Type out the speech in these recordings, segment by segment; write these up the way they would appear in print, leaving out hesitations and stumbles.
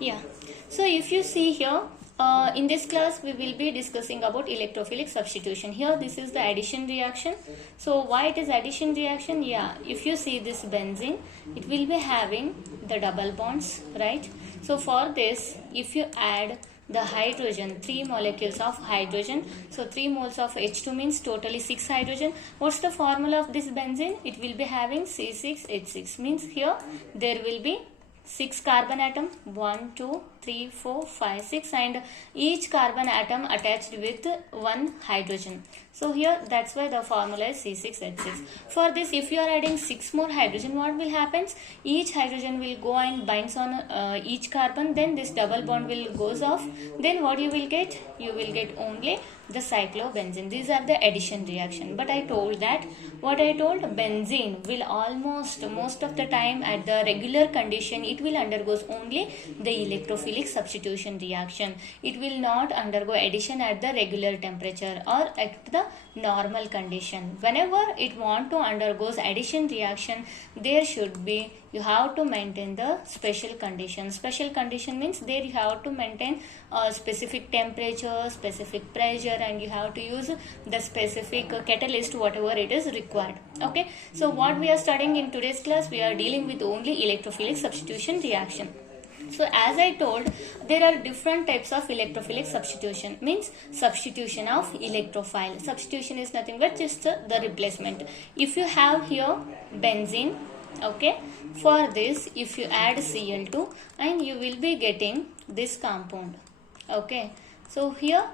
Yeah. So if you see here, in this class we will be discussing about electrophilic substitution. Here this is the addition reaction. So why it is addition reaction? Yeah, if you see this benzene, it will be having the double bonds, right? So for this, if you add the hydrogen, 3 molecules of hydrogen, so 3 moles of H2 means totally 6 hydrogen. What's the formula of this benzene? It will be having C6H6, means here there will be 6 carbon atom, 1 2 3 4 5 6, and each carbon atom attached with 1 hydrogen. So here that's why the formula is C6H6. For this, if you are adding 6 more hydrogen, what will happen? Each hydrogen will go and binds on each carbon, then this double bond will goes off, then what you will get? You will get only the cyclobenzene. These are the addition reaction. But I told that, what I told, benzene will almost most of the time at the regular condition it will undergoes only the electrophilic substitution reaction. It will not undergo addition at the regular temperature or at the normal condition. Whenever it want to undergoes addition reaction, there should be, you have to maintain the special condition. Special condition means there you have to maintain a specific temperature, specific pressure, and you have to use the specific catalyst whatever it is required. Okay, so what we are studying in today's class, we are dealing with only electrophilic substitution reaction. So as I told, there are different types of electrophilic substitution, means substitution of electrophile. Substitution is nothing but just the replacement. If you have here benzene, okay, for this if you add Cl2 and you will be getting this compound. Okay, so here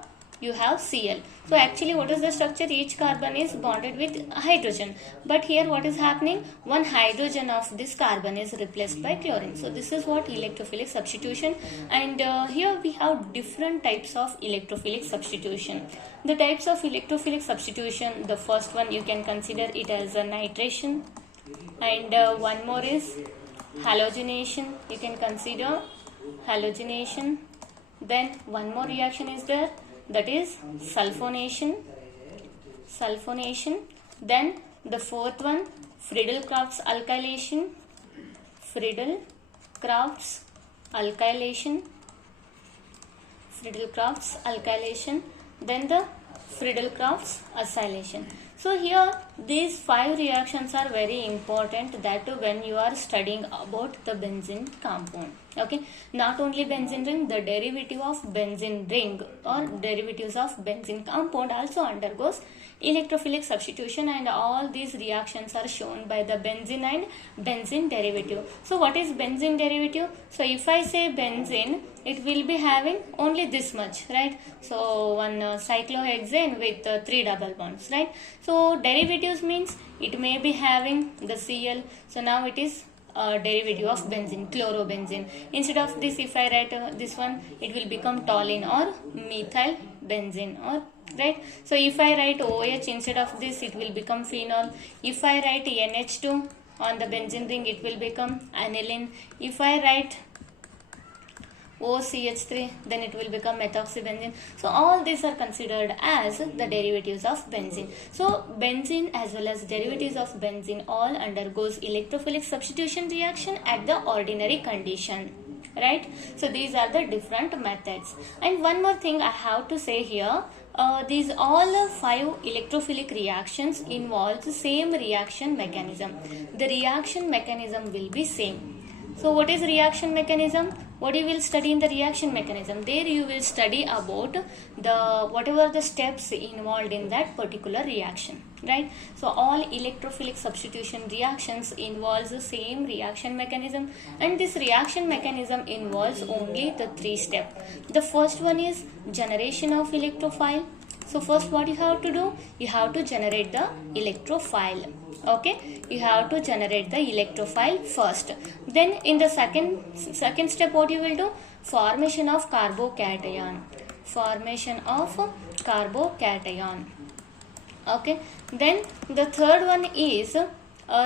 you have Cl. So actually what is the structure? Each carbon is bonded with hydrogen, but here what is happening? One hydrogen of this carbon is replaced by chlorine. So this is what electrophilic substitution. And here we have different types of electrophilic substitution. The types of electrophilic substitution, the first one you can consider it as a nitration, and one more is halogenation. You can consider halogenation. Then one more reaction is there, that is sulfonation. Then the fourth one, Friedel-Crafts alkylation. Then the Friedel-Crafts acylation. So here these 5 reactions are very important, that too when you are studying about the benzene compound. Okay, not only benzene ring, the derivative of benzene ring or derivatives of benzene compound also undergoes electrophilic substitution, and all these reactions are shown by the benzene and benzene derivative. So what is benzene derivative? So if I say benzene, it will be having only this much, right? So one cyclohexane with 3 double bonds, right? So derivatives means it may be having the Cl. So now it is derivative of benzene, chlorobenzene. Instead of this, if I write this one, it will become toluene or methyl benzene, or right. So if I write OH instead of this, it will become phenol. If I write NH2 on the benzene ring, it will become aniline. If I write OCH3, then it will become methoxybenzene. So all these are considered as the derivatives of benzene. So benzene as well as derivatives of benzene all undergoes electrophilic substitution reaction at the ordinary condition, right? So these are the different methods. And one more thing I have to say here, these all 5 electrophilic reactions involve the same reaction mechanism. The reaction mechanism will be same. So what is reaction mechanism? What you will study in the reaction mechanism? There you will study about the whatever the steps involved in that particular reaction, right? So all electrophilic substitution reactions involves the same reaction mechanism, and this reaction mechanism involves only the 3 steps. The first one is generation of electrophile. So first what you have to do? You have to generate the electrophile. Okay, you have to generate the electrophile first. Then in the second step, what you will do? Formation of carbocation. Okay, then the third one is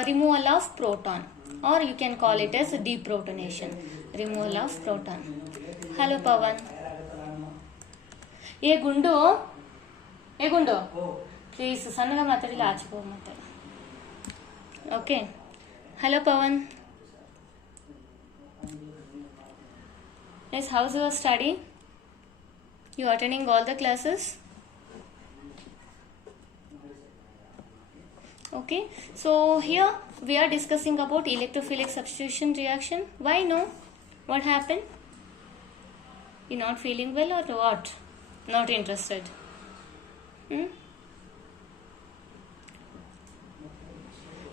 removal of proton, or you can call it as deprotonation. Removal of proton. Hello Pavan. Ye Gundu, please ಸಣ್ಣಗೆ ಮಾತಾಡಿ ಆಚೆ ಹೋಗಿ ಮಾತಾಡಿ. Okay. Hello Pavan. Yes, how's your study? You attending all the classes? Okay, so here we are discussing about electrophilic substitution reaction. Why no? What happened? You not feeling well or what? Not interested?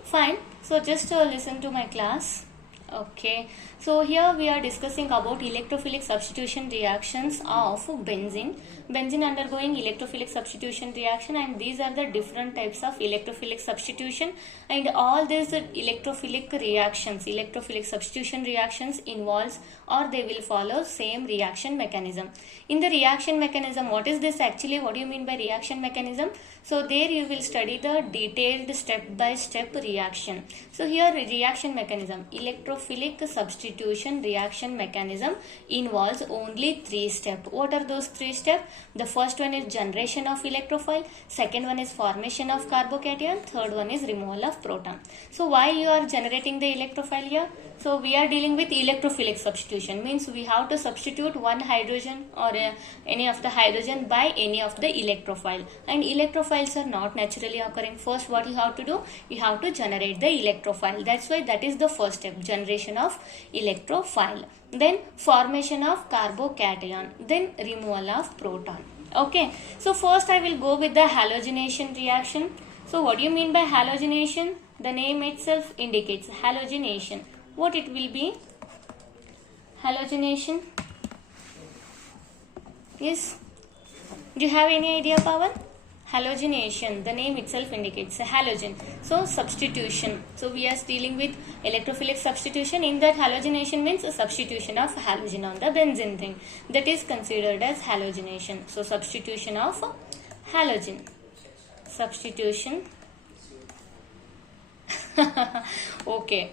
Fine. So just listen to my class. Okay. So here we are discussing about electrophilic substitution reactions of benzene. Benzene undergoing electrophilic substitution reaction, and these are the different types of electrophilic substitution, and all these electrophilic reactions, electrophilic substitution reactions involves or they will follow same reaction mechanism. In the reaction mechanism, what is this actually? What do you mean by reaction mechanism? So there you will study the detailed step by step reaction. So here reaction mechanism, electrophilic substitution reaction mechanism involves only 3 steps. What are those 3 steps? The first one is generation of electrophile, second one is formation of carbocation, third one is removal of proton. So why you are generating the electrophile here? So we are dealing with electrophilic substitution, means we have to substitute one hydrogen or any of the hydrogen by any of the electrophile, and electrophiles are not naturally occurring. First what you have to do, you have to generate the electrophile. That's why that is the first step, generation of electrophile, then formation of carbocation, then removal of proton. Okay, so first I will go with the halogenation reaction. So what do you mean by halogenation? The name itself indicates halogenation. What it will be? Halogenation. Yes. Do you have any idea, Pawan? Halogenation. The name itself indicates a halogen. So substitution. So we are dealing with electrophilic substitution. In that, halogenation means a substitution of halogen on the benzene thing. That is considered as halogenation. So substitution of halogen. Substitution. Okay.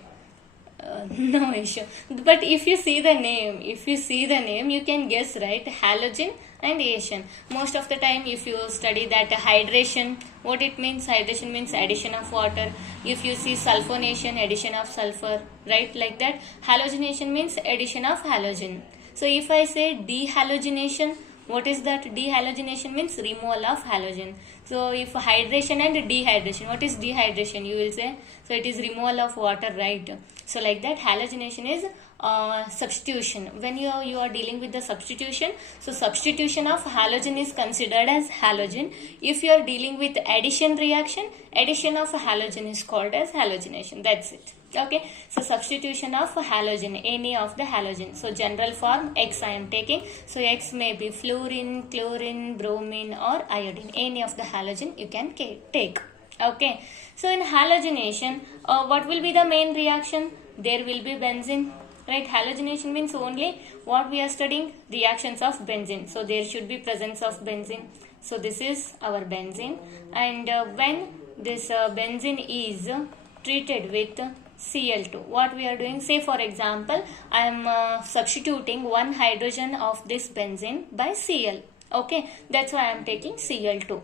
No issue. But if you see the name, you can guess, right? Halogen and ation. Most of the time, if you study that hydration, what it means? Hydration means addition of water. If you see sulfonation, addition of sulfur, right? Like that. Halogenation means addition of halogen. So if I say dehalogenation, what is that? Dehalogenation means removal of halogen. So if hydration and dehydration, what is dehydration? You will say, so it is removal of water, right? So like that, halogenation is substitution. When you are dealing with the substitution, so substitution of halogen is considered as halogen. If you are dealing with addition reaction, addition of halogen is called as halogenation. That's it. Okay, so substitution of halogen, any of the halogen. So general form X I am taking. So X may be fluorine, chlorine, bromine or iodine. Any of the halogen you can take. Okay, so in halogenation, what will be the main reaction? There will be benzene. Right, halogenation means only what we are studying, reactions of benzene. So there should be presence of benzene. So this is our benzene, and when this benzene is treated with Cl2, what we are doing, say for example, I am substituting one hydrogen of this benzene by Cl. Okay, that's why I am taking Cl2.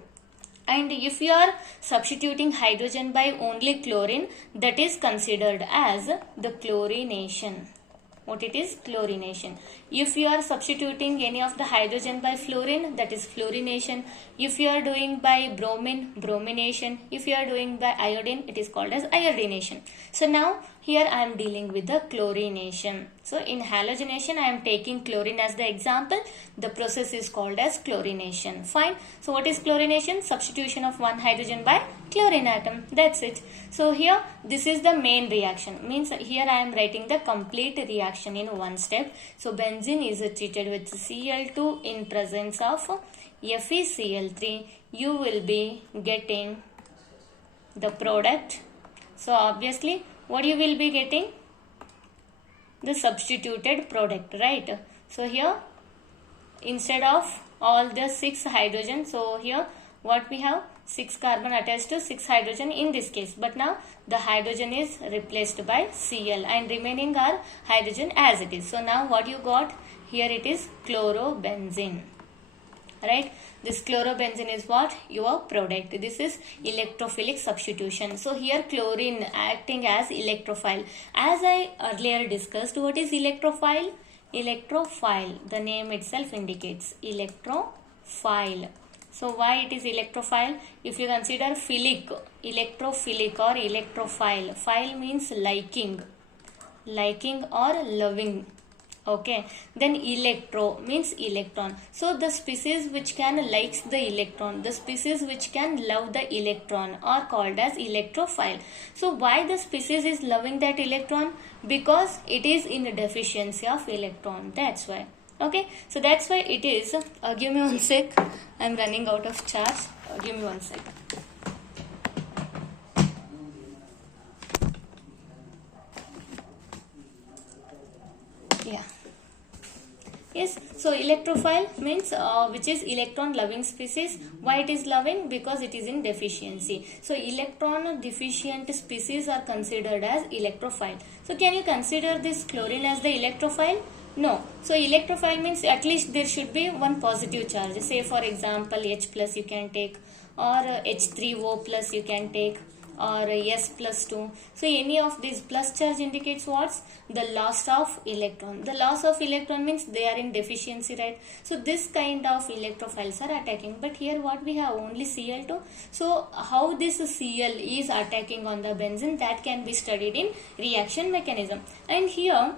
And if you are substituting hydrogen by only chlorine, that is considered as the chlorination. What it is? Chlorination. If you are substituting any of the hydrogen by fluorine, that is fluorination. If you are doing by bromine, bromination. If you are doing by iodine, it is called as iodination. So now here I am dealing with the chlorination. So in halogenation I am taking chlorine as the example. The process is called as chlorination. Fine. So what is chlorination? Substitution of one hydrogen by chlorine atom. That's it. So here this is the main reaction. Means here I am writing the complete reaction in one step. So benzene is treated with Cl2 in presence of FeCl3. You will be getting the product. So obviously what you will be getting? The substituted product, right? So here instead of all the 6 hydrogen, so here what we have? 6 carbon attached to 6 hydrogen in this case, but now the hydrogen is replaced by Cl and remaining are hydrogen as it is. So now what you got? Here it is chlorobenzene, right? This chlorobenzene is what? Your product. This is electrophilic substitution. So here chlorine acting as electrophile. As I earlier discussed, what is electrophile? Electrophile, the name itself indicates electrophile. So why it is electrophile? If you consider philic, electrophilic or electrophile, phile means liking or loving. Okay, then electro means electron. So the species which can likes the electron, the species which can love the electron are called as electrophile. So why the species is loving that electron? Because it is in deficiency of electron. That's why. Okay, so that's why it is. Give me one sec. I'm running out of charge. Give me one sec. Yeah. Yes, so electrophile means which is electron loving species. Why it is loving? Because it is in deficiency. So electron deficient species are considered as electrophile. So can you consider this chlorine as the electrophile? No. So electrophile means at least there should be one positive charge. Say for example H plus you can take, or H3O plus you can take, or S plus 2. So any of these plus charge indicates what's the loss of electron. The loss of electron means they are in deficiency, right? So this kind of electrophiles are attacking. But here what we have only Cl2. So how this Cl is attacking on the benzene, that can be studied in reaction mechanism. And here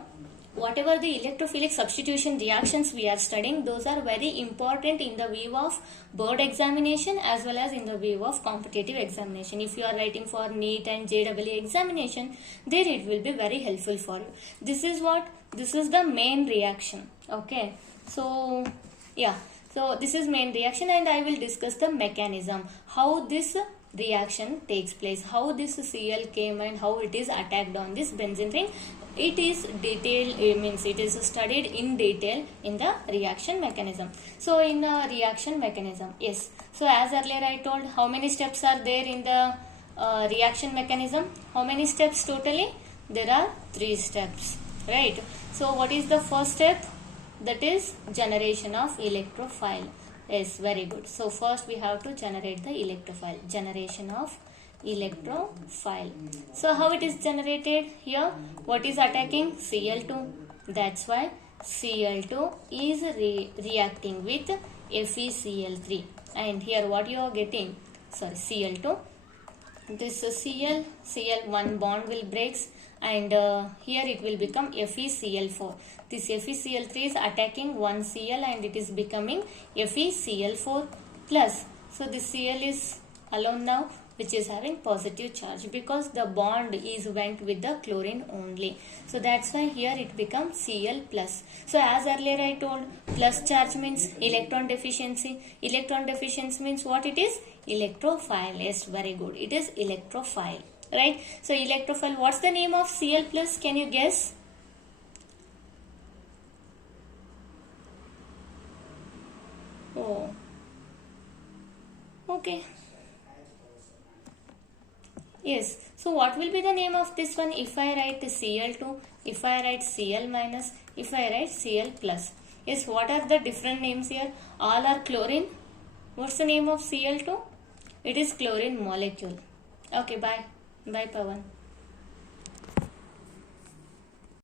whatever the electrophilic substitution reactions we are studying, those are very important in the view of board examination as well as in the view of competitive examination. If you are writing for NEET and JEE examination, there it will be very helpful for you. This is what? This is the main reaction. Okay. So, yeah. So, this is main reaction and I will discuss the mechanism. How this reaction takes place, how this Cl came and how it is attacked on this benzene ring. It is detailed, means it is studied in detail in the reaction mechanism. So in the reaction mechanism, yes. So as earlier I told, how many steps are there in the reaction mechanism? How many steps totally? There are 3 steps, right? So what is the first step? That is generation of electrophile. Yes, very good. So first we have to generate the electrophile. Generation of electrophile. So how it is generated? Here what is attacking? Cl2. That's why Cl2 is reacting with FeCl3. And here what you are getting? Sorry, Cl2. This Cl one bond will breaks, and here it will become FeCl4. This FeCl3 is attacking one Cl and it is becoming FeCl4 plus. So this Cl is alone now, which is having positive charge because the bond is went with the chlorine only. So that's why here it becomes Cl plus. So as earlier I told, plus charge means electron deficiency. Electron deficiency means what it is? Electrophile. Yes, very good. It is electrophile, right? So electrophile, what's the name of Cl plus? Can you guess? Oh, okay. Yes. So what will be the name of this one? If I write Cl2, if I write Cl minus, if I write Cl plus. Yes, what are the different names here? All are chlorine. What's the name of Cl2? It is chlorine molecule. Okay, bye. Bye, Pawan.